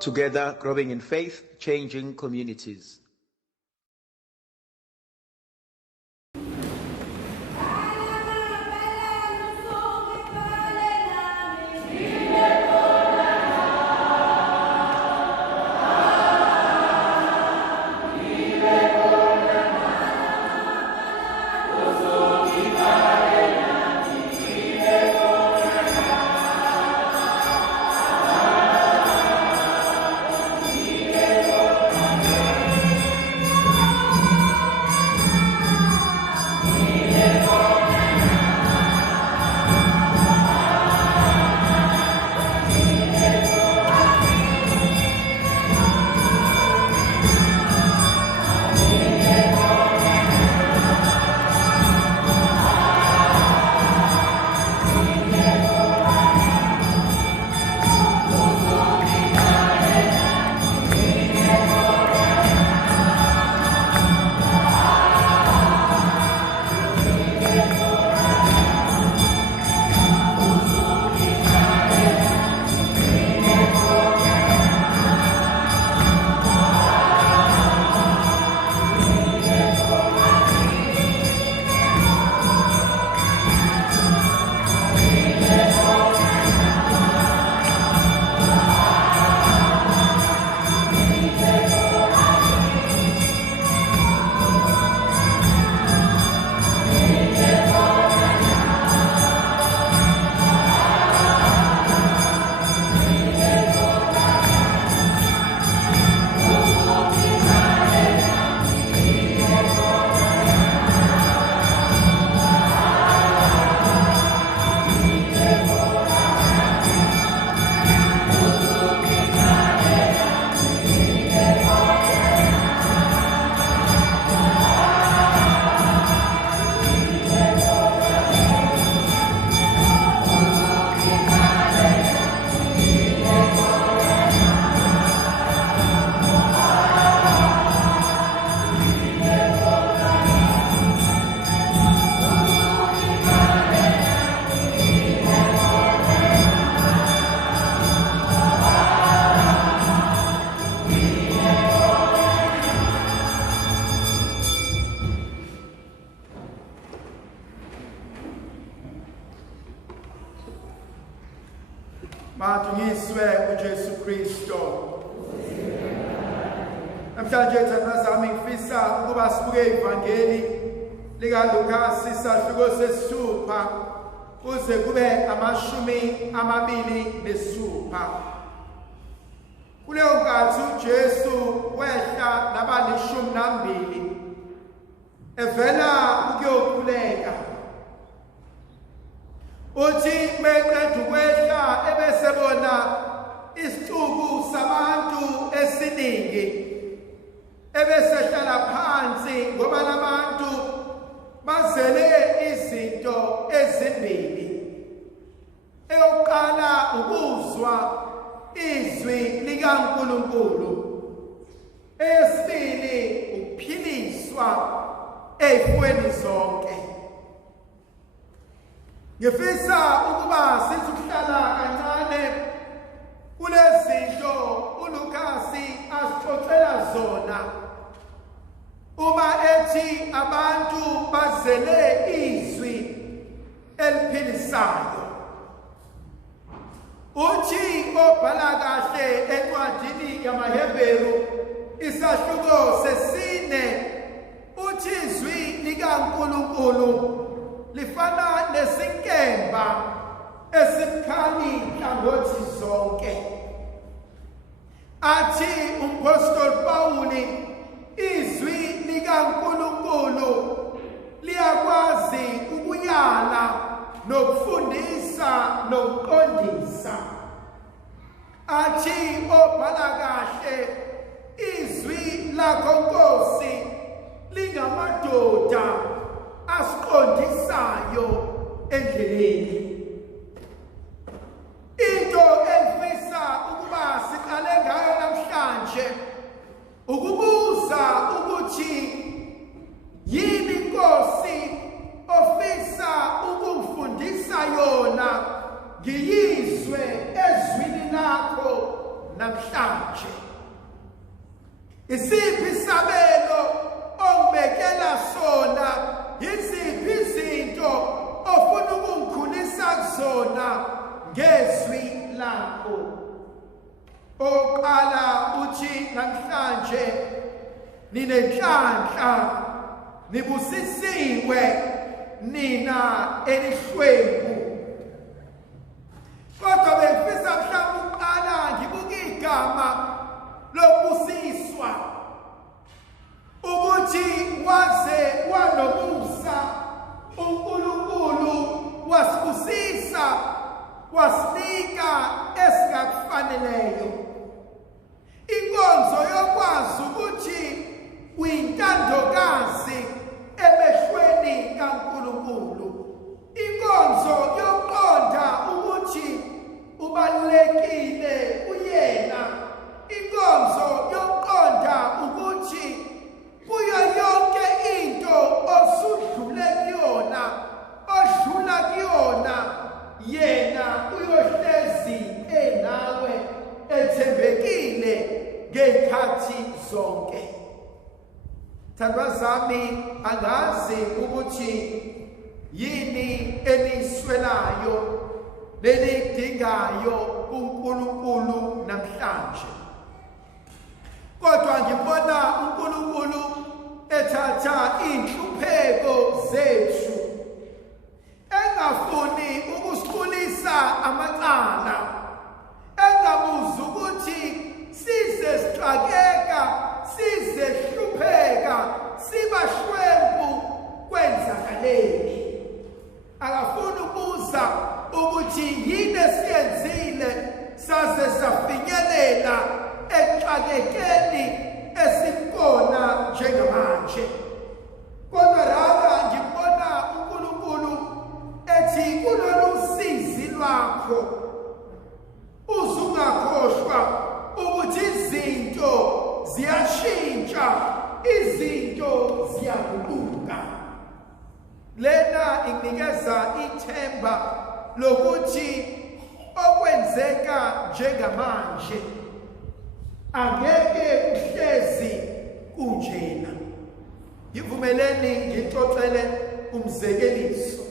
Together, growing in faith, changing communities. Madunyiswe uJesu Kristo. Namhlanje thina sami ngifisa ukuba sibuke ivangeli lika Lukas isahluko sesithupha kuze kube amashumi amabili nesithupha. Kuleyo nkathi uJesu wehla nabalishumi nambili evela ukuyokhuleka. Uthi beqeda ukwehla ebesebona isixuku sabantu esiningi ebesehlala phansi ngoba labantu bazele izinto ezimbili. Eyokuqala ukuzwa izwi likaNkulunkulu, eyesibili ukuphiliswa ezifweni zonke. Ngifisa ukuba sithi ukuhlala kancane kulezinto uLukasi asixoxela zona uma ethi abantu bazele izwi eliphilisayo. Uthi obhala kahle encwadini yamaHebheru isahluko sesine uthi izwi likaNkulunkulu lifana nesinkemba esibukhali hlangothi zonke. Athi umpostoli Pawuli izwi likaNkulunkulu liyakwazi ukuyala nokufundisa nokuqondisa. Athi obhala kahle izwi lakho Nkosi lingamadoda asiqondisayo endleleni. Into engifisa ukuba siqale ngayo namhlanje ukubuza ukuthi yini Nkosi ofisa ukufundisa yona ngiyizwe ezwini lakho namhlanje. Isiphi isabelo ongibekela sona, yiziphi izinto ofuna ukungikhulisa kuzona ngezwi lakho. Oqala uthi namhlanje ninenhlanhla, nibusisiwe nina elihlwempu. Kodwa bengifisa mhlawumbe uqala ngibuka igama lokubusiswa, ukuthi waze wanomusa uNkulunkulu wasibusisa, wasinika esingakufaneleyo. Inkonzo yokwazi ukuthi uyintandokazi emehlweni kaNkulunkulu. Inkonzo yokuqonda ukuthi ubalulekile kuyena. Inkonzo yokuqonda ukuthi kuyo yonke into osudlule kuyona, odlula kuyona, yena uyohlezi enawe, ethembekile ngezikhathi zonke. Thandwa zami, angazi ukuthi yini eniswelayo nelidingayo uNkulunkulu namhlanje. Kodwa ngibona uNkulunkulu ethatha inhlupheko zethu, engafuni ukusikhulisa amacala, engabuza ukuthi size sixakeka, size hlupheka, sibashwempu kwenzakaleni. Akafuni ukubuza ukuthi yini esiyenzile saze safinyelela ekuxakekeni esikhona njengamanje. Kodwa lapha ngibona uNkulunkulu ethi kulolu sizi lwakho uzungakhohlwa ukuthi izinto ziyashintsha, izinto ziyaguquka. Lena inikeza ithemba lokuthi okwenzeka njengamanje angeke uhlezi kunjena. Ngivumeleni ngixoxele umzekeliso.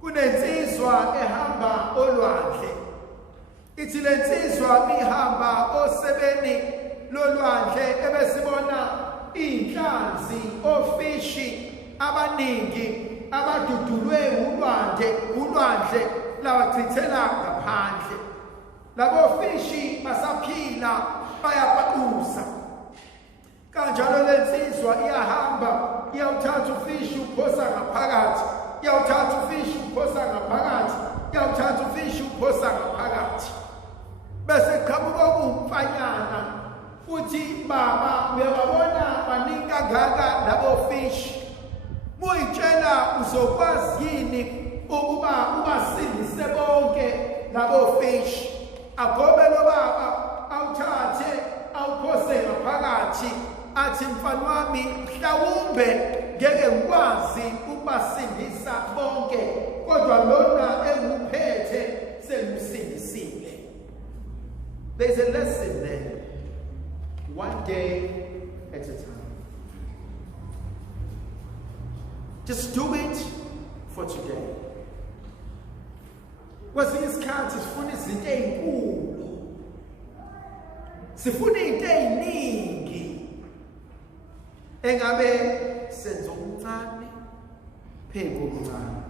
Kunensizwa ehamba olwandle. Ithi lensizwa ihamba osebeni lolwandle ebesibona inhlanzi, ofishi abaningi abadudulwe ulwandle lawachithela ngaphandle. Labo fishi basaphila, bayapaquza. Kanjalo lensizwa iyahamba, iyawuthatha ufishi uphosa ngaphakathi, iyawuthatha ufishi uphosa ngaphakathi, iyawuthatha ufishi uphosa ngaphakathi. Bese qhamuka umfanyana uthi, baba uyababona baningi kangaka labo fishi, muyitshela uzokwazi yini ukuba ubasindise bonke labo fishi? Agobe lo baba awuthathe awuphose ngaphakathi, athi mfana wami mhlawumbe ngeke ngikwazi ukubasindisa bonke, kodwa lona enguphethe sengusindisile. There's a lesson there. One day at a time. Just do it for today. Kwesinye isikhathi sifuna izinto ezinkulu, sifuna izinto eziningi, engabe senza okuncane phezu kokuncane.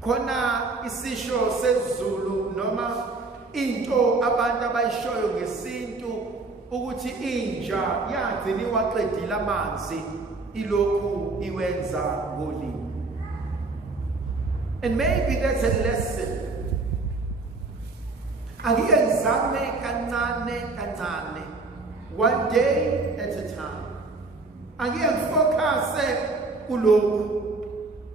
Khona isisho sesiZulu noma into abantu abayishoyo ngesintu ukuthi inja yagcina iwaqedile amanzi ilokhu iwenza ngolimi. And maybe that's a lesson. Angike ngizame kancane, one day at a time. Angike ngifocuse kulokhu.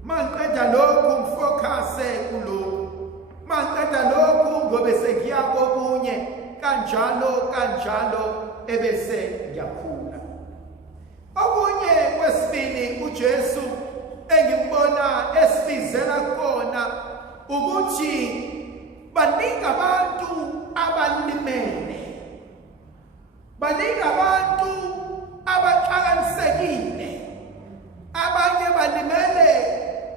Mangiqeda lokhu ngifocuse kulokhu. Mangiqeda lokhu ngobe sengiya kokunye, kanjalo ebese ngiyakhula. Okunye kwesibili uJesu engimbona esibizela khona ukuthi baningi abantu abalimele baningi abantu abaxakanisekile, abanye balimele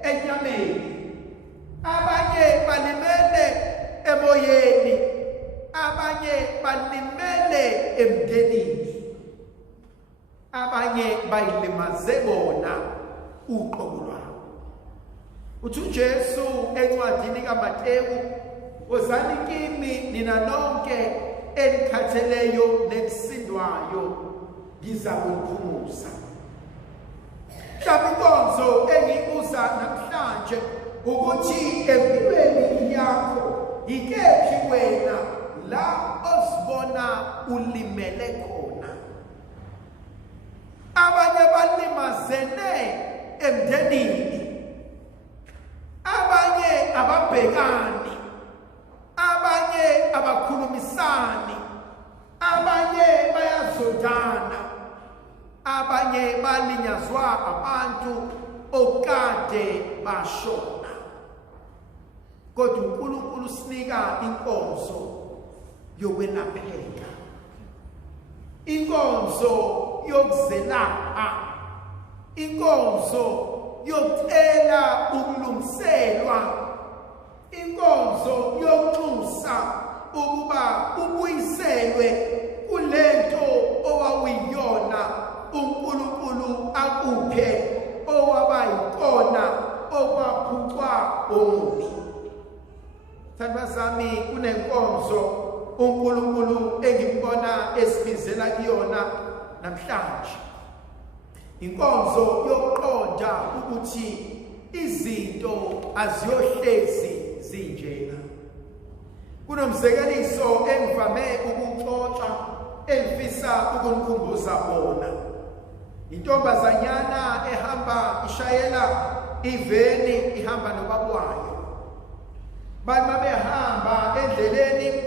enyameni, abanye balimele emoyeni, abanye balimele emndenini, abanye bayilimaze bona uqobo lwabo. Uthi uJesu encwadini kaMateyu, wozani kimi nina nonke enikhatheleyo nenisindwayo, ngizakuniphumuza. Mhlawumbe inkonzo engiyibuza namhlanje ukuthi empilweni yakho yikephi wena la ozibona ulimele khona. Abanye balimazene emndenini, abanye ababhekani, abanye abakhulumisani, abanye bayazondana, abanye balinyazwa abantu okade bashona. Kodwa uNkulunkulu usinika inkonzo yokwelapheka, inkonzo yokuzelapha, inkonzo yokucela ukulungiselwa, inkonzo yokunxusa ukuba ubuyiselwe kulento owawuyiyona uNkulunkulu akuphe owaba yikona okwaphucwa omubi. Thandwa sami, kunenkonzo uNkulunkulu engibona esibizela kuyona namhlanje. Inkonzo yokuqonda ukuthi izinto aziyohlezi zinjena. Kunomzekeliso engivame ukuxoxa engifisa ukunikhumbuza bona. Intombazanyana ehamba ishayela iveni, ihamba nobaba wayo. Bathi babehamba endleleni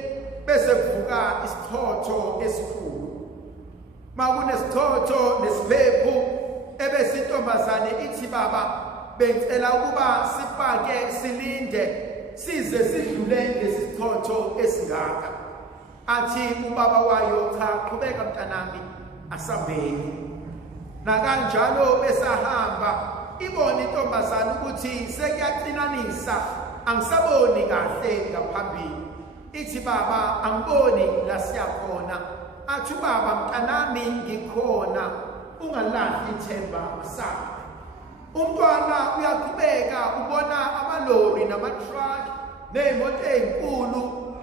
bese kuvuka isichotho esikhulu. Makunesithotho nesiphephu, ebese intombazane ithi baba, bengicela ukuba sifake silinde size sidlule lesi sichotho esingaka. Athi ubaba wayo, cha, qhubeka mntanami, asambeni. Nakanjalo besahamba, ibona intombazane ukuthi sekuyacinanisa, angisaboni kahle ngaphambili. Ithi baba, angiboni la siyakhona. Athi baba, mntanami ngikhona, ungalahli ithemba masaka. Umntwana uyaqhubeka, ubona amalori namatruck nezimoto ezinkulu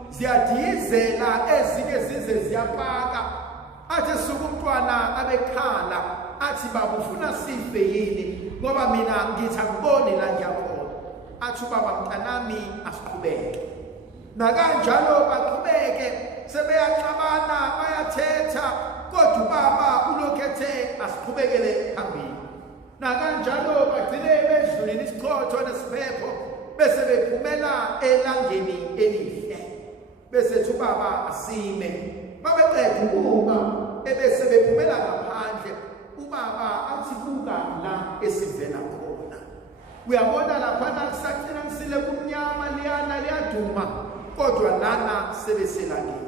ziyadizela, ezinye zize ziyapaka. Athi suka umntwana abekhala, athi baba ufuna sife yini ngoba mina ngithi angiboni la ngiyakhona. Athi baba, mntanami asiqhubeke. Nakanjalo baqhubeke, sebeyaxabana bayathetha, kodwa ubaba ulokhethe asiqhubekele phambili. Nakanjalo bagcine bedlulile isichotho nesiphepho, bese bephumela elangeni elihle. Bese thi ubaba asime. Babeqeda ukuma, ebese bephumela ngaphandle. Ubaba athi buka la esivela khona. Uyabona laphana kusacinisile kumnyama, liyana liyaduma, kodwa lana sebeselangeni.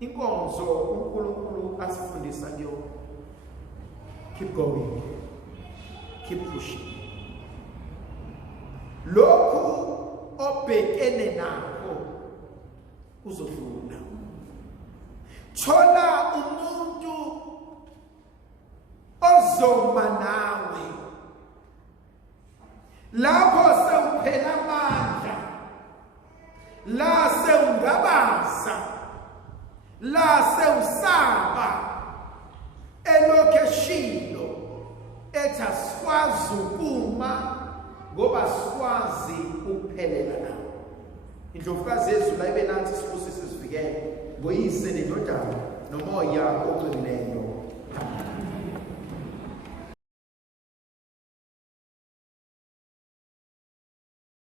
Inkonzo uNkulunkulu asifundisa kuyona. Keep going. Keep pushing. Lokhu obhekene nakho uzofuna. Thola umuntu ozoma nawe. Lapho sewuphela amandla, la sewungabaza, la sewusaba, elokeshilo ethi asikwazi ukuma ngoba sikwazi ukuphelela nawo. Indlovukazi yezulu ayibe nathi sifusise sivikele, ngoyise nendodana nomoya ogcinileyo.